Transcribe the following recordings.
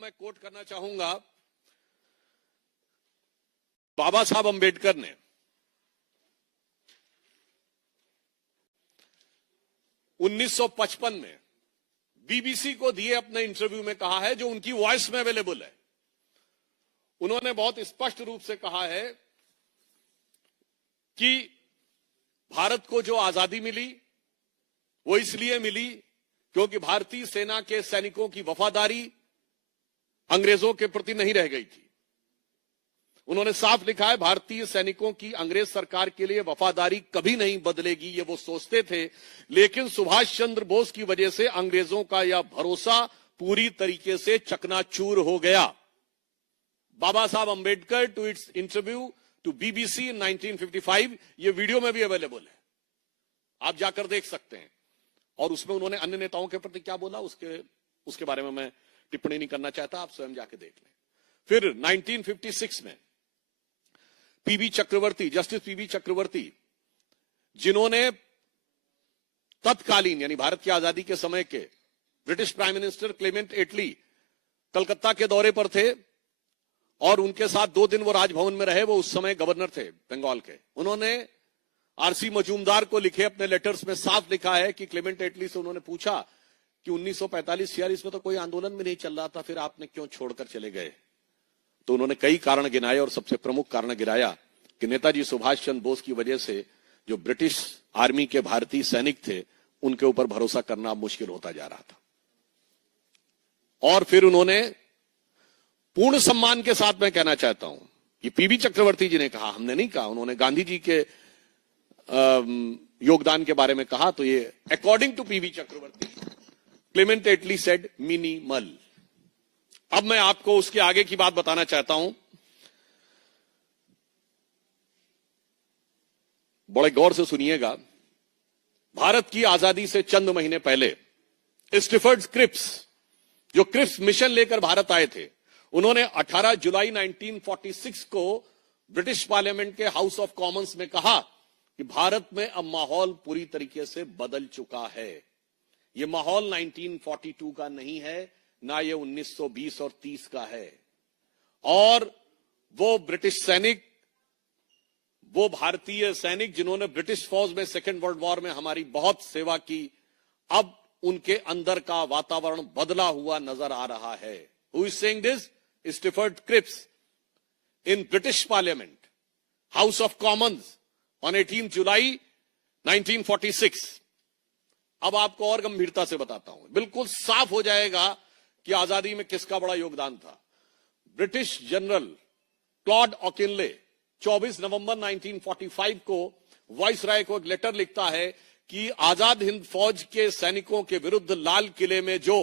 मैं कोट करना चाहूंगा, बाबा साहब अंबेडकर ने 1955 में बीबीसी को दिए अपने इंटरव्यू में कहा है, जो उनकी वॉइस में अवेलेबल है। उन्होंने बहुत स्पष्ट रूप से कहा है कि भारत को जो आजादी मिली वो इसलिए मिली क्योंकि भारतीय सेना के सैनिकों की वफादारी अंग्रेजों के प्रति नहीं रह गई थी। उन्होंने साफ लिखा है, भारतीय सैनिकों की अंग्रेज सरकार के लिए वफादारी कभी नहीं बदलेगी, ये वो सोचते थे, लेकिन सुभाष चंद्र बोस की वजह से अंग्रेजों का यह भरोसा पूरी तरीके से चकनाचूर हो गया। Baba Saheb Ambedkar to its interview to BBC in 1955, ये वीडियो में भी अवेलेबल है, आप जाकर देख सकते हैं। और उसमें उन्होंने अन्य नेताओं के प्रति क्या बोला उसके बारे में मैं टिप्पणी नहीं करना चाहता, आप स्वयं जाके देख लें। फिर 1956 में पीबी चक्रवर्ती, जस्टिस पीबी चक्रवर्ती, जिन्होंने तत्कालीन यानी भारत की आजादी के समय के ब्रिटिश प्राइम मिनिस्टर क्लेमेंट एटली कलकत्ता के दौरे पर थे और उनके साथ 2 दिन वो राजभवन में रहे, वो उस समय गवर्नर थे बंगाल के। उन्होंने आरसी मजूमदार को लिखे अपने लेटर्स में साफ लिखा है कि क्लेमेंट एटली से उन्होंने पूछा कि 1945-46 में तो कोई आंदोलन भी नहीं चल रहा था, फिर आपने क्यों छोड़कर चले गए? तो उन्होंने कई कारण गिनाए और सबसे प्रमुख कारण गिनाया कि नेताजी सुभाष चंद्र बोस की वजह से जो ब्रिटिश आर्मी के भारतीय सैनिक थे उनके ऊपर भरोसा करना मुश्किल होता जा रहा था। और फिर उन्होंने पूर्ण सम्मान के साथ मैं कहना चाहता हूं, ये पीबी चक्रवर्ती जी ने कहा, हमने नहीं कहा, उन्होंने गांधी जी के योगदान के बारे में कहा, तो ये according to P B Chakravarti Clement Attlee said minimal. अब मैं आपको उसके आगे की बात बताना चाहता हूं, बड़े गौर से सुनिएगा। भारत की आजादी से चंद महीने पहले स्टिफर्ड क्रिप्स, जो क्रिप्स मिशन लेकर भारत आए थे, उन्होंने 18 जुलाई 1946 को ब्रिटिश पार्लियामेंट के हाउस ऑफ कॉमन्स में कहा कि भारत में अब माहौल पूरी तरीके से बदल चुका है। यह माहौल 1942 का नहीं है, ना ये 1920 और 30 का है। और वो ब्रिटिश सैनिक, वो भारतीय सैनिक जिन्होंने ब्रिटिश फौज में सेकेंड वर्ल्ड वॉर में हमारी बहुत सेवा की, अब उनके अंदर का वातावरण बदला हुआ नजर आ रहा है। Who is saying this? Stafford Cripps in British Parliament, House of Commons on 18 July 1946। अब आपको और गंभीरता से बताता हूं, बिल्कुल साफ हो जाएगा कि आजादी में किसका बड़ा योगदान था। ब्रिटिश जनरल क्लॉड ऑकिनले 24 नवंबर 1945 को वाइसराय को एक लेटर लिखता है कि आजाद हिंद फौज के सैनिकों के विरुद्ध लाल किले में जो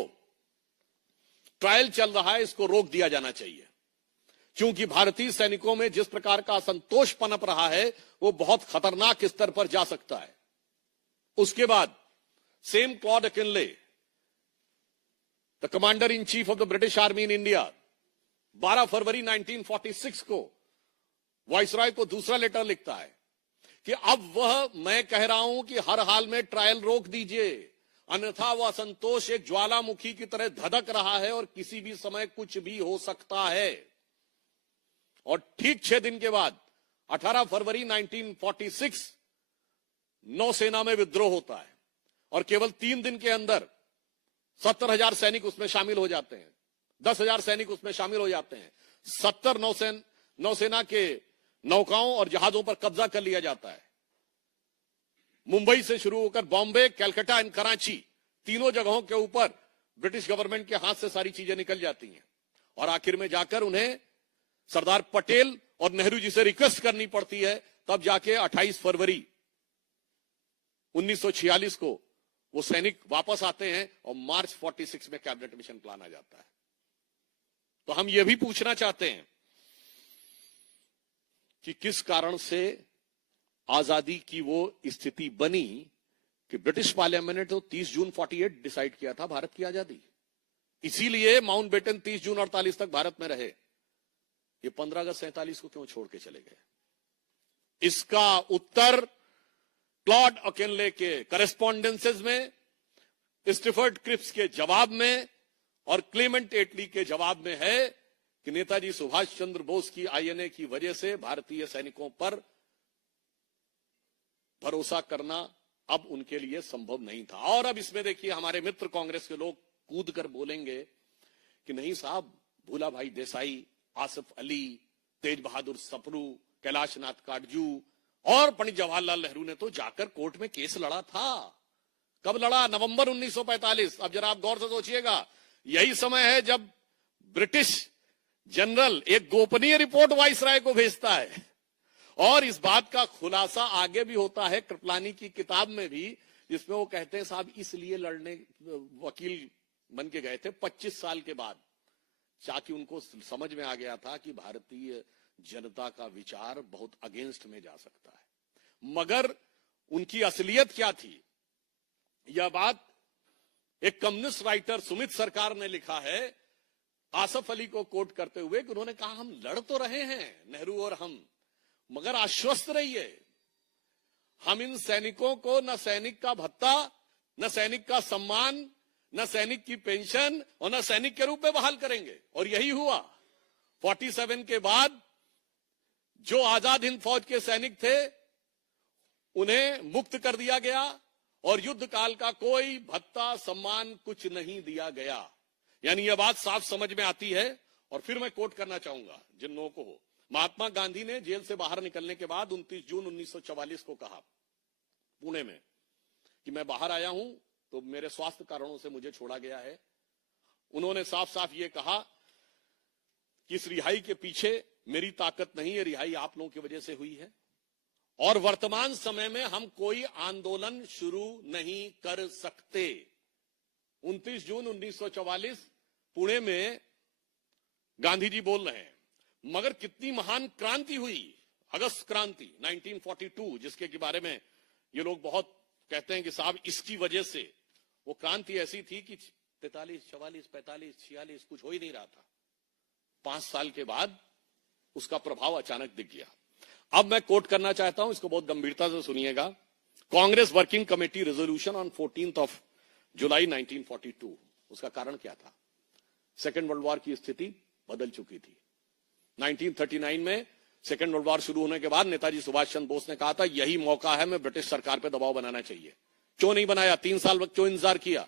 ट्रायल चल रहा है इसको रोक दिया जाना चाहिए, क्योंकि भारतीय सैनिकों में जिस प्रकार का असंतोष पनप रहा है वो बहुत खतरनाक स्तर पर जा सकता है। उसके बाद same Claude Auchinleck, the commander in chief of the British army in India, 12 फरवरी 1946 को वाइसराय को दूसरा लेटर लिखता है कि अब वह मैं कह रहा हूं कि हर हाल में ट्रायल रोक दीजिए, अन्यथा वह असंतोष एक ज्वालामुखी की तरह धधक रहा है और किसी भी समय कुछ भी हो सकता है। और ठीक 6 दिन के बाद 18 फरवरी 1946 नौसेना में विद्रोह होता है और केवल 3 दिन के अंदर 70,000 सैनिक उसमें शामिल हो जाते हैं, 10,000 सैनिक उसमें शामिल हो जाते हैं। 70 नौसेना के नौकाओं और जहाजों पर कब्जा कर लिया जाता है। मुंबई से शुरू होकर बॉम्बे, कलकत्ता एंड कराची, तीनों जगहों के ऊपर ब्रिटिश गवर्नमेंट के हाथ से सारी चीजें निकल जाती हैं और आखिर में जाकर उन्हें सरदार पटेल और नेहरू जी से रिक्वेस्ट करनी पड़ती है, तब जाके 28 फरवरी 1946 को वो सैनिक वापस आते हैं और मार्च 46 में कैबिनेट मिशन प्लान आ जाता है। तो हम ये भी पूछना चाहते हैं कि किस कारण से आजादी की वो स्थिति बनी कि ब्रिटिश पार्लियामेंट ने तो 30 जून 48 डिसाइड किया था भारत की आजादी, इसीलिए माउंटबेटन 30 जून 48 तक भारत में रहे। ये 15 अगस्त 47 को क्यों छोड़ के चले गए? इसका उत्तर क्लॉड ऑकिनले के करेस्पॉन्डेंसेस में, स्टिफर्ड क्रिप्स के जवाब में और क्लेमेंट एटली के जवाब में है कि नेताजी सुभाष चंद्र बोस की आईएनए की वजह से भारतीय सैनिकों पर भरोसा करना अब उनके लिए संभव नहीं था। और अब इसमें देखिए हमारे मित्र कांग्रेस के लोग कूद कर बोलेंगे कि नहीं साहब, भूला भाई देसाई, आसिफ अली, तेज बहादुर सप्रू, कैलाश नाथ काटजू और पंडित जवाहरलाल नेहरू ने तो जाकर कोर्ट में केस लड़ा था। कब लड़ा? नवंबर 1945। अब जरा आप गौर से सोचिएगा, यही समय है जब ब्रिटिश जनरल एक गोपनीय रिपोर्ट वाइसराय को भेजता है और इस बात का खुलासा आगे भी होता है कृपलानी की किताब में भी, जिसमें वो कहते हैं साहब इसलिए लड़ने वकील बन के गए थे 25 साल के बाद, ताकि उनको समझ में आ गया था कि भारतीय जनता का विचार बहुत अगेंस्ट में जा सकता है। मगर उनकी असलियत क्या थी, यह बात एक कम्युनिस्ट राइटर सुमित सरकार ने लिखा है आसफ अली को कोट करते हुए कि उन्होंने कहा हम लड़ तो रहे हैं नेहरू और हम, मगर आश्वस्त रहिए हम इन सैनिकों को न सैनिक का भत्ता, न सैनिक का सम्मान, न सैनिक की पेंशन और न सैनिक के रूप में बहाल करेंगे। और यही हुआ। 47 के बाद जो आजाद हिंद फौज के सैनिक थे उन्हें मुक्त कर दिया गया और युद्ध काल का कोई भत्ता सम्मान कुछ नहीं दिया गया। यानी यह बात साफ समझ में आती है। और फिर मैं कोट करना चाहूंगा जिन लोगों को हो, महात्मा गांधी ने जेल से बाहर निकलने के बाद 29 जून 1944 को कहा पुणे में कि मैं बाहर आया हूं तो मेरे स्वास्थ्य कारणों से मुझे छोड़ा गया है। उन्होंने साफ साफ ये कहा कि इस रिहाई के पीछे मेरी ताकत नहीं है, रिहाई आप लोगों की वजह से हुई है और वर्तमान समय में हम कोई आंदोलन शुरू नहीं कर सकते। 29 जून 1944 पुणे में गांधी जी बोल रहे हैं। मगर कितनी महान क्रांति हुई, अगस्त क्रांति 1942, जिसके के बारे में ये लोग बहुत कहते हैं कि साहब इसकी वजह से वो क्रांति ऐसी थी कि 43, 44, 45, 46 कुछ हो ही नहीं रहा था। 5 साल के बाद उसका प्रभाव अचानक दिख गया। अब मैं कोट करना चाहता हूं, इसको बहुत गंभीरता से सुनिएगा। Congress working committee resolution on 14 July 1942। उसका कारण क्या था? सेकेंड वर्ल्ड वॉर की स्थिति बदल चुकी थी। 1939 में सेकेंड वर्ल्ड वॉर शुरू होने के बाद नेताजी सुभाष चंद्र बोस ने कहा था यही मौका है, मैं ब्रिटिश सरकार पर दबाव बनाना चाहिए। क्यों नहीं बनाया? 3 साल वक्त क्यों इंतजार किया?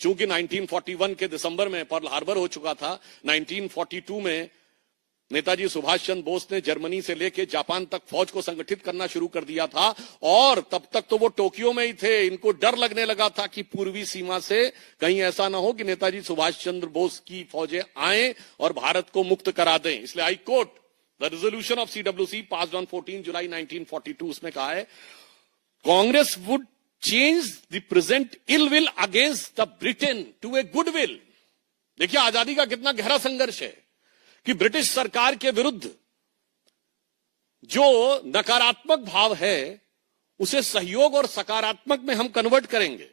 चूंकि 1941 के दिसंबर में पर्ल हार्बर हो चुका था। 1942 में नेताजी सुभाष चंद्र बोस ने जर्मनी से लेकर जापान तक फौज को संगठित करना शुरू कर दिया था और तब तक तो वो टोक्यो में ही थे। इनको डर लगने लगा था कि पूर्वी सीमा से कहीं ऐसा ना हो कि नेताजी सुभाष चंद्र बोस की फौजें आए और भारत को मुक्त करा दें। इसलिए I quote the resolution of CWC passed on 14 July 1942। उसमें कहा है Congress would change the present ill will against the Britain to a good will. देखिए आजादी का कितना गहरा संघर्ष है कि ब्रिटिश सरकार के विरुद्ध जो नकारात्मक भाव है उसे सहयोग और सकारात्मक में हम कन्वर्ट करेंगे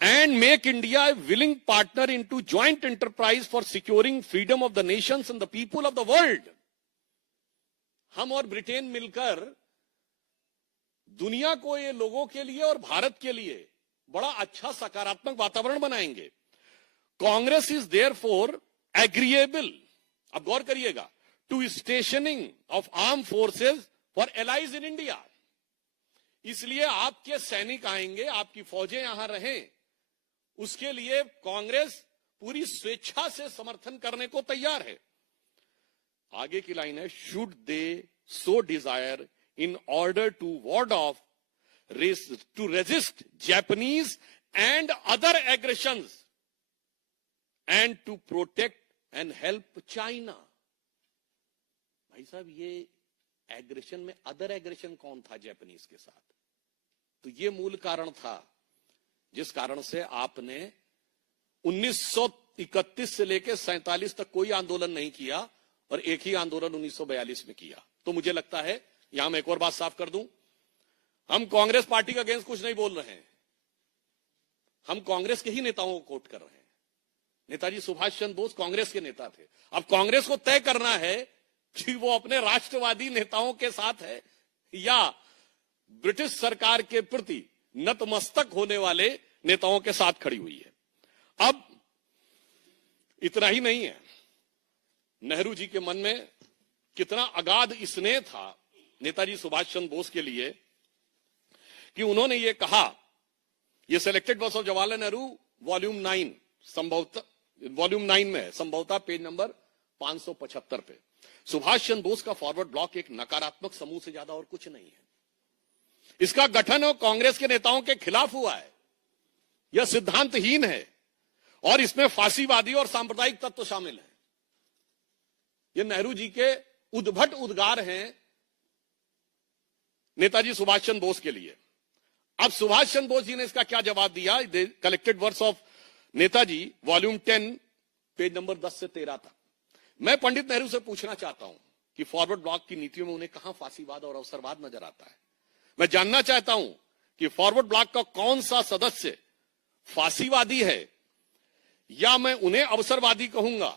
and make India A willing partner into joint enterprise for securing freedom of the Nations and the people of the world. हम और ब्रिटेन मिलकर दुनिया को, ये लोगों के लिए और भारत के लिए बड़ा अच्छा सकारात्मक वातावरण बनाएंगे। कांग्रेस इज देयरफॉर एग्रीएबल, अब गौर करिएगा, to stationing of arm forces for allies in India. इसलिए आपके सैनिक आएंगे, आपकी फौजें यहां रहें, उसके लिए कांग्रेस पूरी स्वेच्छा से समर्थन करने को तैयार है। आगे की लाइन है should they so desire in order to ward off to resist Japanese and other aggressions and to protect and help China. भाई साहब ये एग्रेशन में अदर एग्रेशन कौन था जापानीज के साथ? तो ये मूल कारण था जिस कारण से आपने 1931 से लेकर 47 तक कोई आंदोलन नहीं किया और एक ही आंदोलन 1942 में किया। तो मुझे लगता है यहां मैं एक और बात साफ कर दूं, हम कांग्रेस पार्टी के अगेंस्ट कुछ नहीं बोल रहे हैं, हम कांग्रेस के ही नेताओं को कोट कर रहे हैं। नेताजी सुभाष चंद्र बोस कांग्रेस के नेता थे। अब कांग्रेस को तय करना है कि वो अपने राष्ट्रवादी नेताओं के साथ है या ब्रिटिश सरकार के प्रति नतमस्तक होने वाले नेताओं के साथ खड़ी हुई है। अब इतना ही नहीं है, नेहरू जी के मन में कितना अगाध स्नेह था नेताजी सुभाष चंद्र बोस के लिए कि उन्होंने ये कहा, ये selected works of Jawaharlal Nehru volume 9 संभवतः वॉल्यूम 9 में है, संभवतः पेज नंबर 575 पे। सुभाष चंद्र बोस का फॉरवर्ड ब्लॉक एक नकारात्मक समूह से ज्यादा और कुछ नहीं है। इसका गठन और कांग्रेस के नेताओं के खिलाफ हुआ है, यह सिद्धांतहीन है और इसमें फांसीवादी और सांप्रदायिक तत्व शामिल हैं। ये नेहरू जी के उद्भट उद्गार हैं नेताजी सुभाष चंद्र बोस के लिए। अब सुभाष चंद्र बोस जी ने इसका क्या जवाब दिया? Collected works of Netaji volume 10 page number 10 से 13 तक। मैं पंडित नेहरू से पूछना चाहता हूं कि फॉरवर्ड ब्लॉक की नीतियों में उन्हें कहां फांसीवाद और अवसरवाद नजर आता है। मैं जानना चाहता हूं कि फॉरवर्ड ब्लॉक का कौन सा सदस्य फांसीवादी है, या मैं उन्हें अवसरवादी कहूंगा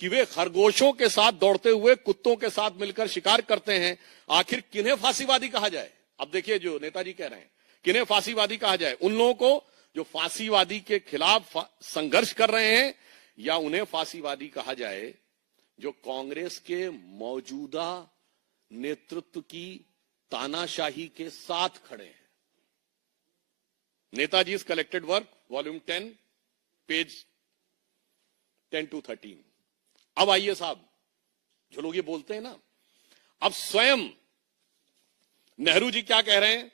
कि वे खरगोशों के साथ दौड़ते हुए कुत्तों के साथ मिलकर शिकार करते हैं। आखिर किन्हें फांसीवादी कहा जाए? अब देखिए, जो नेताजी कह रहे हैं, किन्हें फांसीवादी कहा जाए? उन लोगों को जो फांसीवादी के खिलाफ संघर्ष कर रहे हैं, या उन्हें फांसीवादी कहा जाए जो कांग्रेस के मौजूदा नेतृत्व की तानाशाही के साथ खड़े हैं? Netaji is collected work volume 10 page 10 to 13। अब आइए साहब, जो लोग ये बोलते हैं ना, अब स्वयं नेहरू जी क्या कह रहे हैं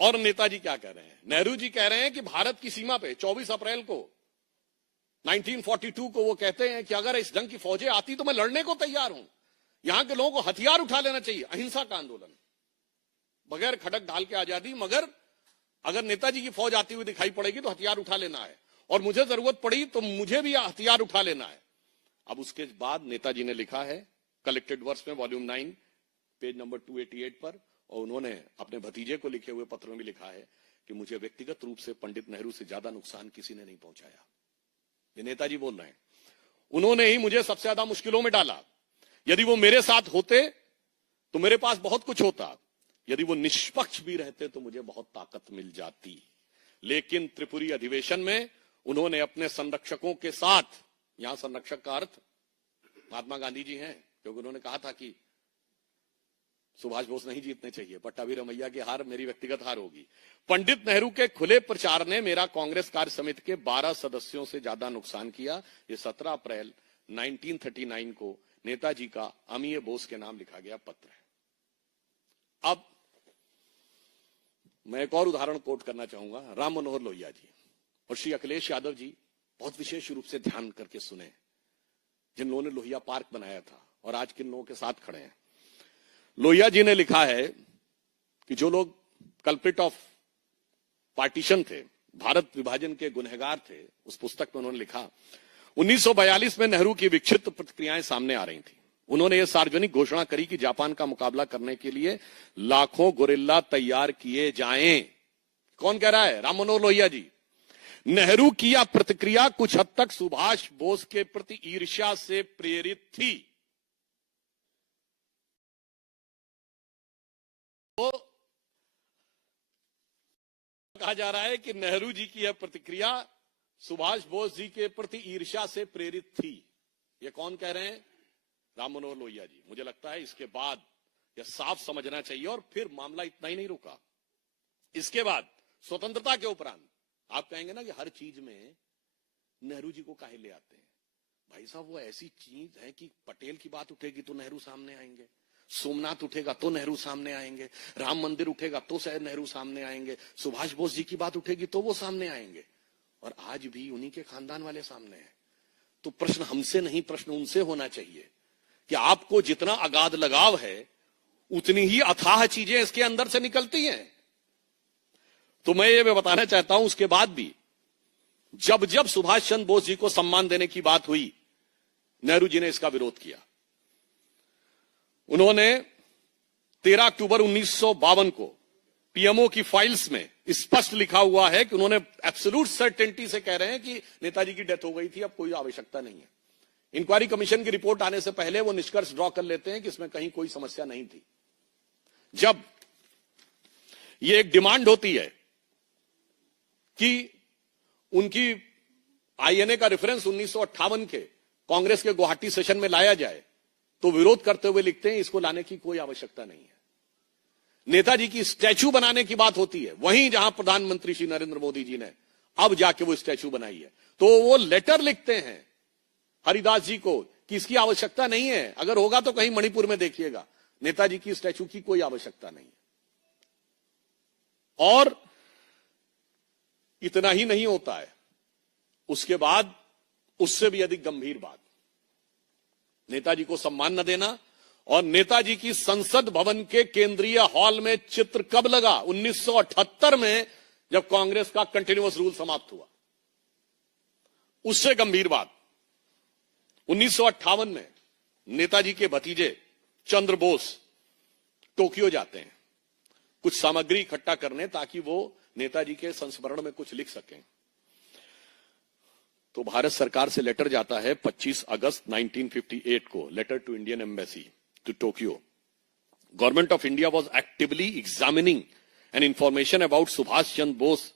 और नेताजी क्या कह रहे हैं। नेहरू जी कह रहे हैं कि भारत की सीमा पे 24 अप्रैल को 1942 को वो कहते हैं कि अगर इस ढंग की फौजें आती तो मैं लड़ने को तैयार हूं। यहां के लोगों को हथियार उठा लेना चाहिए, अहिंसा का आंदोलन, बगैर खड़क ढाल के आजादी, मगर अगर नेताजी की फौज आती हुई दिखाई पड़ेगी तो हथियार उठा लेना है, और मुझे जरूरत पड़ी तो मुझे भी हथियार उठा लेना है। अब उसके बाद नेताजी ने लिखा है कलेक्टेड वर्स में वॉल्यूम 9 पेज नंबर 288 पर, और उन्होंने अपने भतीजे को लिखे हुए पत्र में भी लिखा है कि मुझे व्यक्तिगत रूप से पंडित नेहरू से ज्यादा नुकसान किसी ने नहीं पहुंचाया। ये नेताजी बोल रहे हैं। उन्होंने ही मुझे सबसे ज्यादा मुश्किलों में डाला। यदि वो मेरे साथ होते तो मेरे पास बहुत कुछ होता, यदि वो निष्पक्ष भी रहते तो मुझे बहुत ताकत मिल जाती। लेकिन त्रिपुरी अधिवेशन में उन्होंने अपने संरक्षकों के साथ, यहां संरक्षक का अर्थ महात्मा गांधी जी हैं, क्योंकि उन्होंने कहा था कि सुभाष बोस नहीं जीतने चाहिए, पट्टाभी-रमैया की हार मेरी व्यक्तिगत हार होगी। पंडित नेहरू के खुले प्रचार ने मेरा कांग्रेस कार्य समिति के 12 सदस्यों से ज्यादा नुकसान किया। ये 17 अप्रैल 1939 को नेताजी का अमीय बोस के नाम लिखा गया पत्र है। अब मैं एक और उदाहरण कोट करना चाहूंगा, राम मनोहर लोहिया जी और श्री अखिलेश यादव जी बहुत विशेष रूप से ध्यान करके सुने, जिन लोगों ने लोहिया पार्क बनाया था और आज किन लोगों के साथ खड़े हैं। लोहिया जी ने लिखा है कि जो लोग कल्प्रिट ऑफ पार्टीशन थे, भारत विभाजन के गुनहगार थे, उस पुस्तक में उन्होंने लिखा 1942 में नेहरू की विक्षिप्त प्रतिक्रियाएं सामने आ रही थी। उन्होंने यह सार्वजनिक घोषणा करी कि जापान का मुकाबला करने के लिए लाखों गोरिल्ला तैयार किए जाएं। कौन कह रहा है? राम मनोहर लोहिया जी। नेहरू की यह प्रतिक्रिया कुछ हद तक सुभाष बोस के प्रति ईर्ष्या से प्रेरित थी। तो कहा जा रहा है कि नेहरू जी की यह प्रतिक्रिया सुभाष बोस जी के प्रति ईर्ष्या से प्रेरित थी। यह कौन कह रहे हैं? राम मनोहर लोहिया जी। मुझे लगता है इसके बाद यह साफ समझना चाहिए, और फिर मामला इतना ही नहीं रुका। इसके बाद स्वतंत्रता के उपरांत आप कहेंगे ना कि हर चीज में नेहरू जी को काहे ले आते हैं। भाई साहब, वो ऐसी चीज है कि पटेल की बात उठेगी तो नेहरू सामने आएंगे, सोमनाथ उठेगा तो नेहरू सामने आएंगे, राम मंदिर उठेगा तो शायद नेहरू सामने आएंगे, सुभाष बोस जी की बात उठेगी तो वो सामने आएंगे, और आज भी उन्हीं के खानदान वाले सामने हैं। तो प्रश्न हमसे नहीं, प्रश्न उनसे होना चाहिए कि आपको जितना अगाध लगाव है उतनी ही अथाह चीजें इसके अंदर से निकलती हैं। तो मैं ये बताना चाहता हूं, उसके बाद भी जब जब सुभाष चंद्र बोस जी को सम्मान देने की बात हुई, नेहरू जी ने इसका विरोध किया। उन्होंने 13 अक्टूबर 1952 को पीएमओ की फाइल्स में स्पष्ट लिखा हुआ है कि उन्होंने एब्सोल्यूट सर्टेनिटी से कह रहे हैं कि नेताजी की डेथ हो गई थी, अब कोई आवश्यकता नहीं है। इंक्वायरी कमीशन की रिपोर्ट आने से पहले वो निष्कर्ष ड्रॉ कर लेते हैं कि इसमें कहीं कोई समस्या नहीं थी। जब ये एक डिमांड होती है कि उनकी आईएनए का रेफरेंस 1958 के कांग्रेस के गुवाहाटी सेशन में लाया जाए तो विरोध करते हुए लिखते हैं इसको लाने की कोई आवश्यकता नहीं है। नेताजी की स्टैचू बनाने की बात होती है, वहीं जहां प्रधानमंत्री श्री नरेंद्र मोदी जी ने अब जाके वो स्टैचू बनाई है, तो वो लेटर लिखते हैं हरिदास जी को कि इसकी आवश्यकता नहीं है, अगर होगा तो कहीं मणिपुर में देखिएगा, नेताजी की स्टैचू की कोई आवश्यकता नहीं है। और इतना ही नहीं होता है, उसके बाद उससे भी अधिक गंभीर बात, नेताजी को सम्मान न देना। और नेताजी की संसद भवन के केंद्रीय हॉल में चित्र कब लगा? 1978 में, जब कांग्रेस का कंटिन्यूअस रूल समाप्त हुआ। उससे गंभीर बात, 1958 में नेताजी के भतीजे चंद्र बोस टोक्यो जाते हैं कुछ सामग्री इकट्ठा करने, ताकि वो नेताजी के संस्मरण में कुछ लिख सकें। तो भारत सरकार से लेटर जाता है 25 अगस्त 1958 को, letter to Indian embassy to Tokyo. Government of India was actively examining an information about Subhash Chandra Bose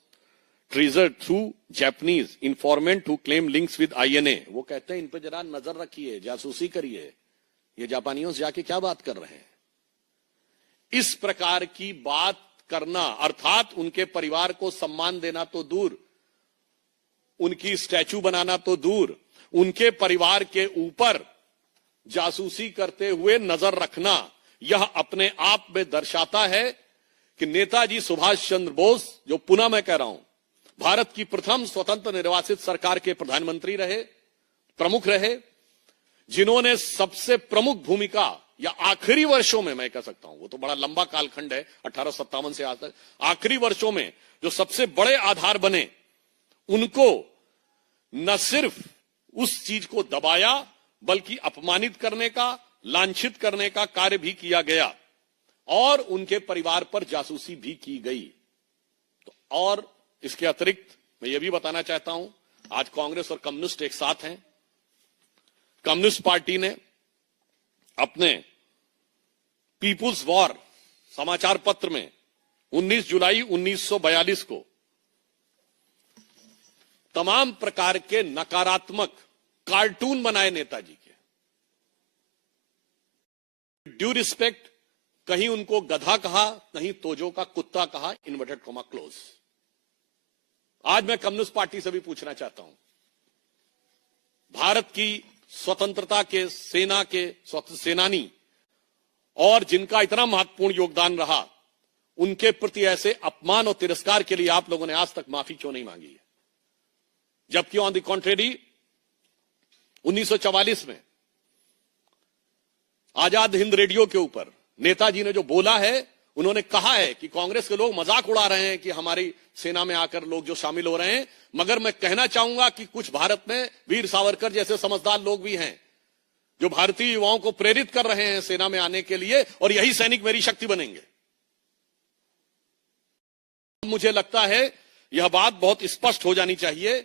treasured through Japanese informant who claim links with INA. वो कहते हैं इन पे जरा नजर रखिए, जासूसी करिए, ये जापानियों से जाके क्या बात कर रहे हैं। इस प्रकार की बात करना, अर्थात उनके परिवार को सम्मान देना तो दूर, उनकी स्टैचू बनाना तो दूर, उनके परिवार के ऊपर जासूसी करते हुए नजर रखना, यह अपने आप में दर्शाता है कि नेताजी सुभाष चंद्र बोस, जो पुनः मैं कह रहा हूं, भारत की प्रथम स्वतंत्र निर्वाचित सरकार के प्रधानमंत्री रहे, प्रमुख रहे, जिन्होंने सबसे प्रमुख भूमिका, या आखिरी वर्षों में मैं कह सकता हूं, वो तो बड़ा लंबा कालखंड है 1857 से आज तक, आखिरी वर्षों में जो सबसे बड़े आधार बने, उनको न सिर्फ उस चीज को दबाया बल्कि अपमानित करने का, लांछित करने का कार्य भी किया गया, और उनके परिवार पर जासूसी भी की गई। तो और इसके अतिरिक्त मैं ये भी बताना चाहता हूं, आज कांग्रेस और कम्युनिस्ट एक साथ हैं। कम्युनिस्ट पार्टी ने अपने पीपुल्स वॉर समाचार पत्र में 19 जुलाई 1942 को तमाम प्रकार के नकारात्मक कार्टून बनाए नेताजी के। ड्यू रिस्पेक्ट, कहीं उनको गधा कहा, कहीं तोजो का कुत्ता कहा, इन्वर्टेड कॉमा क्लोज। आज मैं कम्युनिस्ट पार्टी से भी पूछना चाहता हूं, भारत की स्वतंत्रता के सेना के सेनानी और जिनका इतना महत्वपूर्ण योगदान रहा, उनके प्रति ऐसे अपमान और तिरस्कार के लिए आप लोगों ने आज तक माफी क्यों नहीं मांगी है? जबकि ऑन द कॉन्ट्रेरी 1944 में आजाद हिंद रेडियो के ऊपर नेताजी ने जो बोला है, उन्होंने कहा है कि कांग्रेस के लोग मजाक उड़ा रहे हैं कि हमारी सेना में आकर लोग जो शामिल हो रहे हैं, मगर मैं कहना चाहूंगा कि कुछ भारत में वीर सावरकर जैसे समझदार लोग भी हैं जो भारतीय युवाओं को प्रेरित कर रहे हैं सेना में आने के लिए, और यही सैनिक मेरी शक्ति बनेंगे। मुझे लगता है यह बात बहुत स्पष्ट हो जानी चाहिए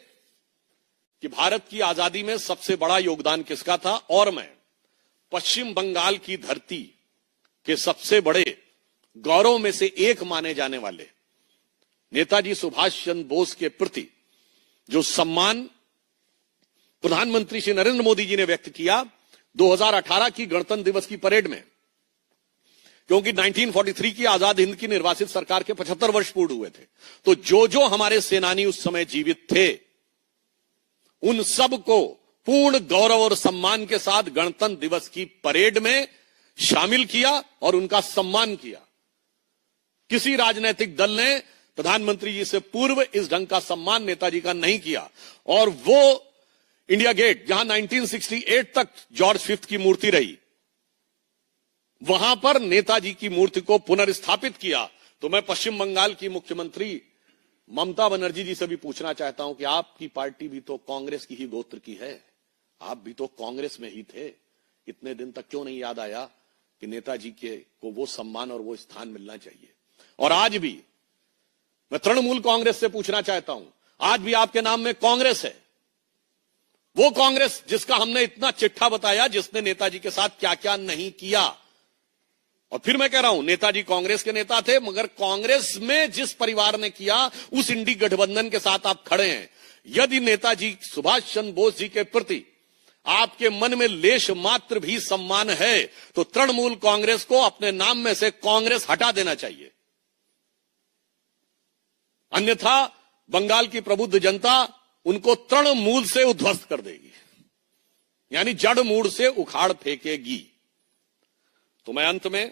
कि भारत की आजादी में सबसे बड़ा योगदान किसका था, और मैं पश्चिम बंगाल की धरती के सबसे बड़े गौरव में से एक माने जाने वाले नेताजी सुभाष चंद्र बोस के प्रति जो सम्मान प्रधानमंत्री श्री नरेंद्र मोदी जी ने व्यक्त किया 2018 की गणतंत्र दिवस की परेड में, क्योंकि 1943 की आजाद हिंद की निर्वासित सरकार के 75 वर्ष पूर्ण हुए थे, तो जो हमारे सेनानी उस समय जीवित थे, उन सब को पूर्ण गौरव और सम्मान के साथ गणतंत्र दिवस की परेड में शामिल किया और उनका सम्मान किया। किसी राजनीतिक दल ने प्रधानमंत्री जी से पूर्व इस ढंग का सम्मान नेताजी का नहीं किया। और वो इंडिया गेट, जहां 1968 तक जॉर्ज फिफ्थ की मूर्ति रही, वहां पर नेताजी की मूर्ति को पुनर्स्थापित किया। तो मैं पश्चिम बंगाल की मुख्यमंत्री ममता बनर्जी जी से भी पूछना चाहता हूं कि आपकी पार्टी भी तो कांग्रेस की ही गोत्र की है, आप भी तो कांग्रेस में ही थे, इतने दिन तक क्यों नहीं याद आया कि नेताजी को वो सम्मान और वो स्थान मिलना चाहिए? और आज भी मैं तृणमूल कांग्रेस से पूछना चाहता हूं, आज भी आपके नाम में कांग्रेस है, वो कांग्रेस जिसका हमने इतना चिट्ठा बताया, जिसने नेताजी के साथ क्या क्या नहीं किया। और फिर मैं कह रहा हूं, नेताजी कांग्रेस के नेता थे, मगर कांग्रेस में जिस परिवार ने किया, उस इंडी गठबंधन के साथ आप खड़े हैं। यदि नेताजी सुभाष चंद्र बोस जी के प्रति आपके मन में लेश मात्र भी सम्मान है तो तृणमूल कांग्रेस को अपने नाम में से कांग्रेस हटा देना चाहिए। अन्यथा बंगाल की प्रबुद्ध जनता उनको तृणमूल से उद्ध्वस्त कर देगी, यानी जड़ मूड़ से उखाड़ फेंकेगी। तो मैं अंत में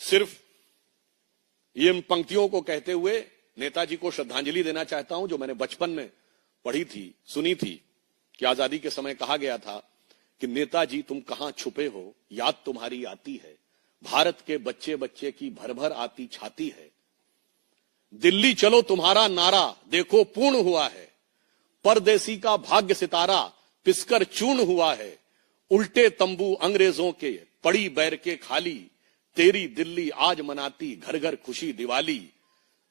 सिर्फ इन पंक्तियों को कहते हुए नेताजी को श्रद्धांजलि देना चाहता हूं, जो मैंने बचपन में पढ़ी थी, सुनी थी, कि आजादी के समय कहा गया था कि नेताजी तुम कहां छुपे हो, याद तुम्हारी आती है, भारत के बच्चे बच्चे की भर भर आती छाती है, दिल्ली चलो तुम्हारा नारा देखो पूर्ण हुआ है, परदेसी का भाग्य सितारा पिसकर चूर्ण हुआ है, उल्टे तंबू अंग्रेजों के पड़ी बैर के खाली, तेरी दिल्ली आज मनाती घर घर खुशी दिवाली,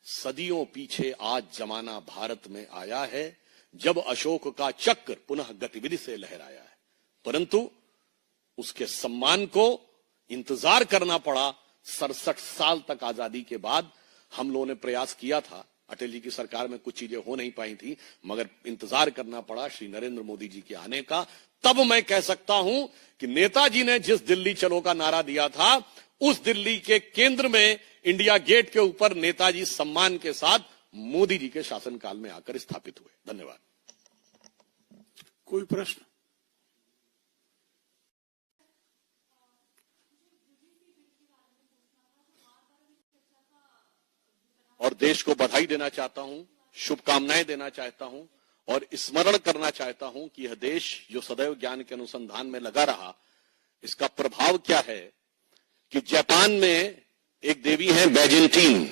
सदियों पीछे आज जमाना भारत में आया है, जब अशोक का चक्र पुनः गतिविधि से लहराया है। परंतु उसके सम्मान को इंतजार करना पड़ा। 67 साल तक आजादी के बाद हम लोगों ने प्रयास किया था, अटल जी की सरकार में कुछ चीजें हो नहीं पाई थी, मगर इंतजार करना पड़ा श्री नरेंद्र मोदी जी के आने का। तब मैं कह सकता हूं कि नेताजी ने जिस दिल्ली चलो का नारा दिया था, उस दिल्ली के केंद्र में इंडिया गेट के ऊपर नेताजी सम्मान के साथ मोदी जी के शासनकाल में आकर स्थापित हुए। धन्यवाद। कोई प्रश्न? और देश को बधाई देना चाहता हूं, शुभकामनाएं देना चाहता हूं और स्मरण करना चाहता हूं कि यह देश जो सदैव ज्ञान के अनुसंधान में लगा रहा, इसका प्रभाव क्या है कि जापान में एक देवी है बैजेंटीन,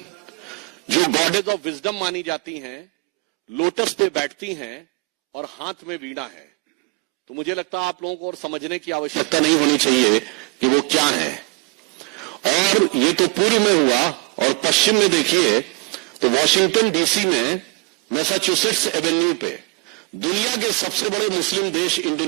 जो गॉडेस ऑफ विजडम मानी जाती हैं, लोटस पे बैठती हैं और हाथ में वीणा है। तो मुझे लगता है आप लोगों को और समझने की आवश्यकता नहीं होनी चाहिए कि वो क्या है। और ये तो पूर्व में हुआ, और पश्चिम में देखिए तो वॉशिंगटन डीसी में मैसाचुसेट्स एवेन्यू पे दुनिया के सबसे बड़े मुस्लिम देश इंडोनेशिया